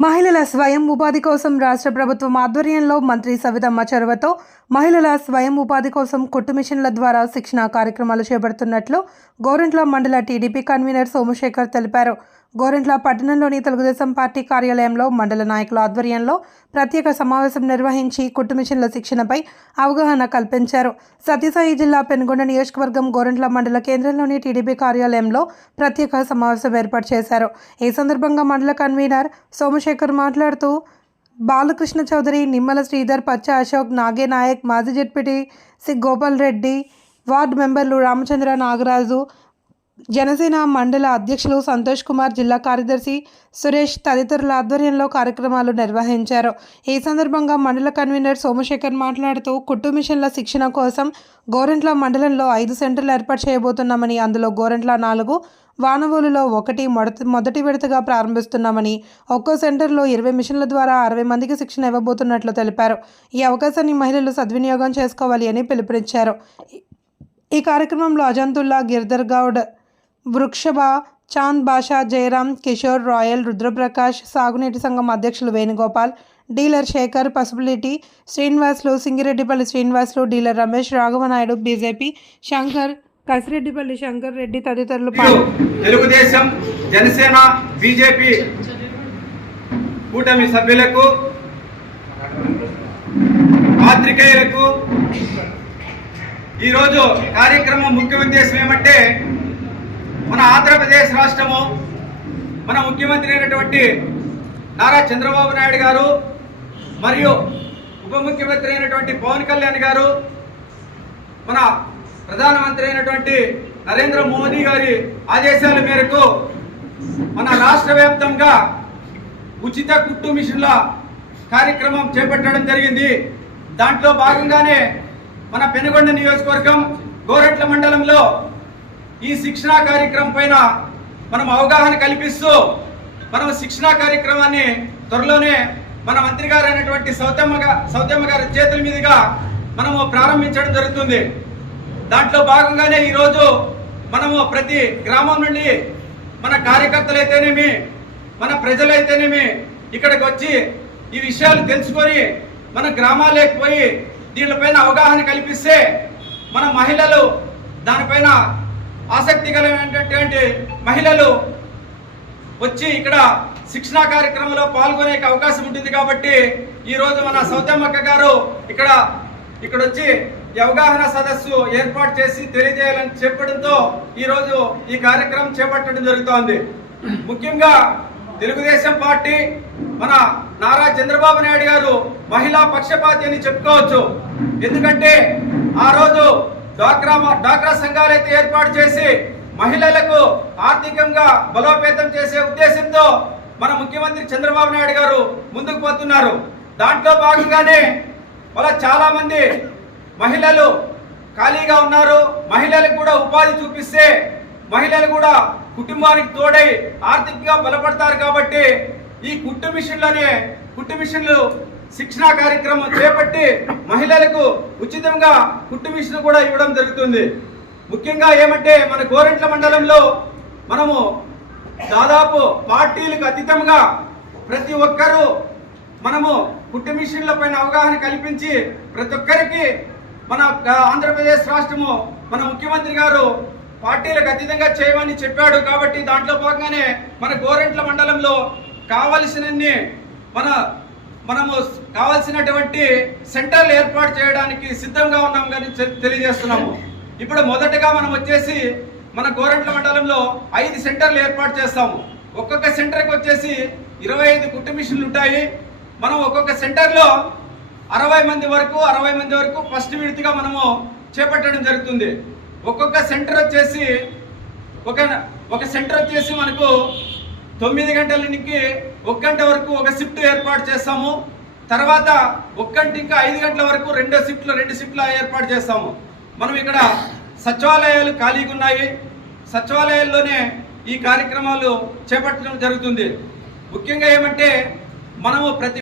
మహిళల స్వయం ఉపాధి కోసం రాష్ట్ర ప్రభుత్వం ఆధ్వర్యంలో మంత్రి సవితమ్మ చొరవతో మహిళల స్వయం ఉపాధి కోసం కుట్టు మిషన్ల ద్వారా శిక్షణ కార్యక్రమాలు చేపడుతున్నట్లు గోరంట్ల మండల టీడీపీ కన్వీనర్ సోమశేఖర్ తెలిపారు. గోరెంట్ల పట్టణంలోని తెలుగుదేశం పార్టీ కార్యాలయంలో మండల నాయకుల ఆధ్వర్యంలో ప్రత్యేక సమావేశం నిర్వహించి కుట్టుమిషన్ల శిక్షణపై అవగాహన కల్పించారు. సత్యసాయి జిల్లా పెనుగొండ నియోజకవర్గం గోరంట్ల మండల కేంద్రంలోని టీడీపీ కార్యాలయంలో ప్రత్యేక సమావేశం ఏర్పాటు చేశారు. ఈ సందర్భంగా మండల కన్వీనర్ సోమశేఖర్ మాట్లాడుతూ బాలకృష్ణ చౌదరి నిమ్మల శ్రీధర్ పచ్చ అశోక్ నాగే నాయక్ మాజీ ZPTC Gopal Reddy ward మెంబర్లు రామచంద్ర నాగరాజు జనసేన మండల అధ్యక్షులు సంతోష్ కుమార్ జిల్లా కార్యదర్శి సురేష్ తదితరుల ఆధ్వర్యంలో కార్యక్రమాలు నిర్వహించారు. ఈ సందర్భంగా మండల కన్వీనర్ సోమశేఖర్ మాట్లాడుతూ కుట్టు మిషన్ల శిక్షణ కోసం గోరెంట్ల మండలంలో ఐదు సెంటర్లు ఏర్పాటు చేయబోతున్నామని అందులో గోరెంట్ల నాలుగు వానవోలులో ఒకటి మొదటి మొదటి విడతగా ప్రారంభిస్తున్నామని ఒక్కో సెంటర్లో ఇరవై మిషన్ల ద్వారా అరవై మందికి శిక్షణ ఇవ్వబోతున్నట్లు తెలిపారు. ఈ అవకాశాన్ని మహిళలు సద్వినియోగం చేసుకోవాలి అని పిలుపునిచ్చారు. ఈ కార్యక్రమంలో అజంతుల్లా గిర్దర్ గౌడ్ వృక్షభ చాంద్ బాషా జయరాం కిషోర్ రాయల్ రుద్రప్రకాష్ సాగునీటి సంఘం అధ్యక్షులు వేణుగోపాల్ డీలర్ శేఖర్ పసిబిలిటీ శ్రీనివాసులు సింగిరెడ్డిపల్లి శ్రీనివాసులు డీలర్ రమేష్ రాఘవనాయుడు బీజేపీ శంకర్ కసిరెడ్డిపల్లి శంకర్ రెడ్డి తదితరులు తెలుగుదేశం జనసేన బీజేపీ కూటమి సభ్యులకు పాత్రికేయులకు ఈరోజు కార్యక్రమం ముఖ్య ఉద్దేశం ఏమంటే మన ఆంధ్రప్రదేశ్ రాష్ట్రము మన ముఖ్యమంత్రి అయినటువంటి నారా చంద్రబాబు నాయుడు గారు మరియు ఉప ముఖ్యమంత్రి అయినటువంటి పవన్ కళ్యాణ్ గారు మన ప్రధానమంత్రి అయినటువంటి నరేంద్ర మోదీ గారి ఆదేశాల మేరకు మన రాష్ట్ర వ్యాప్తంగా ఉచిత కుట్టు మిషన్ల కార్యక్రమం చేపట్టడం జరిగింది. దాంట్లో భాగంగానే మన పెనుగొండ నియోజకవర్గం గోరెట్ల మండలంలో ఈ శిక్షణా కార్యక్రమం పైన మనం అవగాహన కల్పిస్తూ మనం శిక్షణా కార్యక్రమాన్ని త్వరలోనే మన మంత్రి గారు అయినటువంటి సౌతమ్మ గా- సౌతమ్మ గారి చేతుల మీదుగా మనము ప్రారంభించడం జరుగుతుంది. దాంట్లో భాగంగానే ఈరోజు మనము ప్రతి గ్రామం నుండి మన కార్యకర్తలు అయితేనేమి మన ప్రజలైతేనేమి ఇక్కడికి వచ్చి ఈ విషయాలు తెలుసుకొని మన గ్రామాలకు పోయి దీనిపైన అవగాహన కల్పిస్తే మన మహిళలు దానిపైన ఆసక్తికరమైనటువంటి మహిళలు వచ్చి ఇక్కడ శిక్షణా కార్యక్రమంలో పాల్గొనే అవకాశం ఉంటుంది కాబట్టి ఈ రోజు మన సౌతమ్మక్క గారు ఇక్కడ ఇక్కడ వచ్చి అవగాహన సదస్సు ఏర్పాటు చేసి తెలియజేయాలని చెప్పడంతో ఈరోజు ఈ కార్యక్రమం చేపట్టడం జరుగుతోంది. ముఖ్యంగా తెలుగుదేశం పార్టీ మన నారా చంద్రబాబు నాయుడు గారు మహిళా పక్షపాతి అని చెప్పుకోవచ్చు. ఎందుకంటే ఆ రోజు డ్వాక్రా డ్వాక్రా సంఘాలు అయితే ఏర్పాటు చేసి మహిళలకు ఆర్థికంగా బలోపేతం చేసే ఉద్దేశంతో మన ముఖ్యమంత్రి చంద్రబాబు నాయుడు గారు ముందుకు పోతున్నారు. దాంట్లో భాగంగానే వాళ్ళ చాలామంది మహిళలు ఖాళీగా ఉన్నారు. మహిళలకు కూడా ఉపాధి చూపిస్తే మహిళలు కూడా కుటుంబానికి తోడై ఆర్థికంగా బలపడతారు కాబట్టి ఈ కుట్టు మిషన్లనే కుట్టు మిషన్లు శిక్షణా కార్యక్రమం చేపట్టి మహిళలకు ఉచితంగా కుట్టు మిషన్ కూడా ఇవ్వడం జరుగుతుంది. ముఖ్యంగా ఏమంటే మన గోరెంట్ల మండలంలో మనము దాదాపు పార్టీలకు అతీతంగా ప్రతి ఒక్కరూ మనము కుట్టు మిషన్ల పైన అవగాహన కల్పించి ప్రతి ఒక్కరికి మన ఆంధ్రప్రదేశ్ రాష్ట్రము మన ముఖ్యమంత్రి గారు పార్టీలకు అతీతంగా చేయమని చెప్పాడు కాబట్టి దాంట్లో భాగంగానే మన గోరెంట్ల మండలంలో కావలసినన్ని మన మనము కావాల్సినటువంటి సెంటర్లు ఏర్పాటు చేయడానికి సిద్ధంగా ఉన్నాం కానీ తెలియజేస్తున్నాము. ఇప్పుడు మొదటగా మనం వచ్చేసి మన గోరంట్ల మండలంలో ఐదు సెంటర్లు ఏర్పాటు చేస్తాము. ఒక్కొక్క సెంటర్కి వచ్చేసి ఇరవై ఐదు కుట్టు మిషన్లు ఉంటాయి. మనం ఒక్కొక్క సెంటర్లో అరవై మంది వరకు అరవై మంది వరకు ఫస్ట్ విడతగా మనము చేపట్టడం జరుగుతుంది. ఒక్కొక్క సెంటర్ వచ్చేసి ఒక ఒక సెంటర్ వచ్చేసి మనకు తొమ్మిది గంటల నుంచి ఒక గంట వరకు ఒక షిఫ్ట్ ఏర్పాటు చేస్తాము. తర్వాత ఒక గంట ఇంకా ఐదు గంటల వరకు రెండో షిఫ్ట్లు రెండు షిఫ్ట్లు ఏర్పాటు చేస్తాము. మనం ఇక్కడ సచివాలయాలు ఖాళీగా ఉన్నాయి. సచివాలయాల్లోనే ఈ కార్యక్రమాలు చేపట్టడం జరుగుతుంది. ముఖ్యంగా ఏమంటే మనము ప్రతి